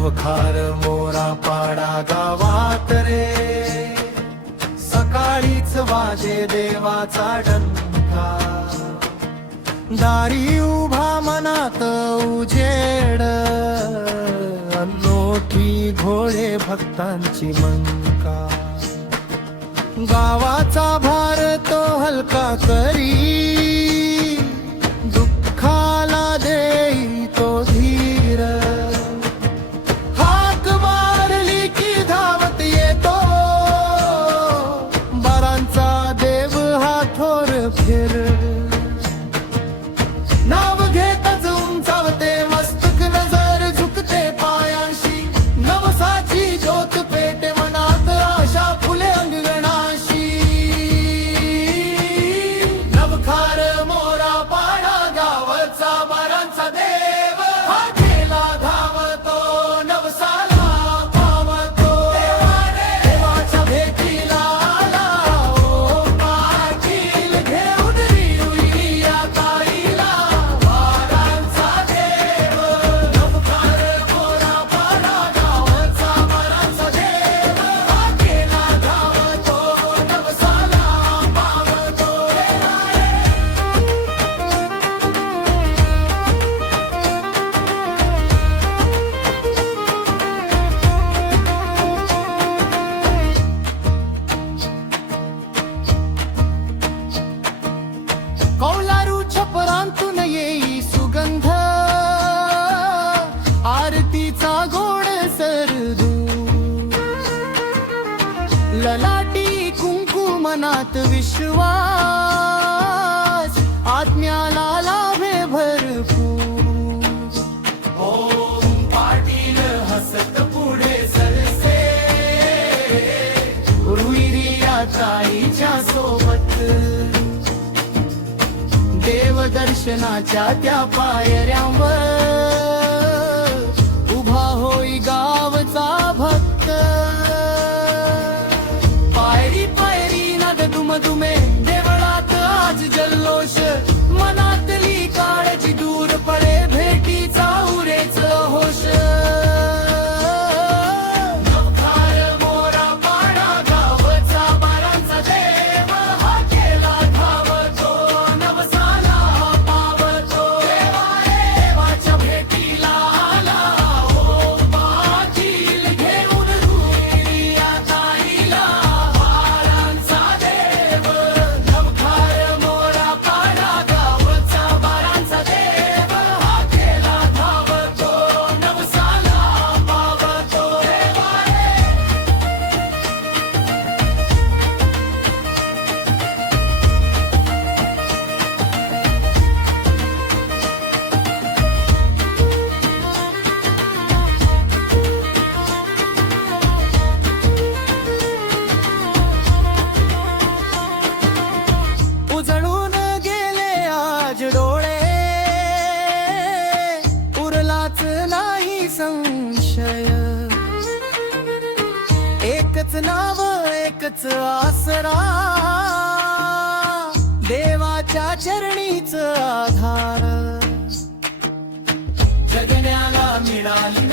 नवखार मोरा पाडा गावात रे, सकाळीच वाजे देवाचा डंका, दारी उभा मनात उजेड, अनोठी घोळे भक्तांची मंका, गावाचा भार तो हलका करी, दुःखाला देई तो धीर, हाक मारली की धावत येतो, बारांचा देव हा थोर फिर, नाव घेतच उंचावते मस्तक, नजर झुकते पायांशी, नवसाची ज्योत पेटे मनात, आशा फुले अंगणाशी, नवखार मोरा पाडा गावचा बारांचा देव, हा गेला धावतो नवसाला पावतो, देवाच्या भेटीला आला, ओ पाटील घेऊन रिवली या ताईला, बारांचा देव, नवखार मोरा पाडा गावचा बारांचा देव, हा गेला धावतो नवसाला पावतो. कौलारू छपरांतून येई सुगंध, आरतीचा गोड सरदू, ललाटी कुंकू मनात विश्वास, आत्म्याला लाभे भरपूर. ओम पाटील हसत पुढे सरसे, रुईरिया ताईच्या सोबत, देवदर्शनाच्या त्या पायऱ्यांवर उभा होई गावचा भक्त, पायरी पायरी नाद दुमदुमे, देवळात आज जल्लोष, मनातली काळजी दूर पडे, भेटीचा उरेच होश. नवखार मोरा पाडा गावचा बारांचा देव, हा गेला धावतो नवसाला पावतो, देवाच्या भेटीला आला, ओ पाटील घेऊन रुईली या ताईला, बारांचा देव, नवखार मोरा पाडा गावचा बारांचा देव, हा गेला धावतो नवसाला पावतो. उजळून गेले आज डोळे, उरलाच नाही संशय, एकच नाव एकच आसरा, देवाच्या चरणीच आधार, जगण्याला मिळाली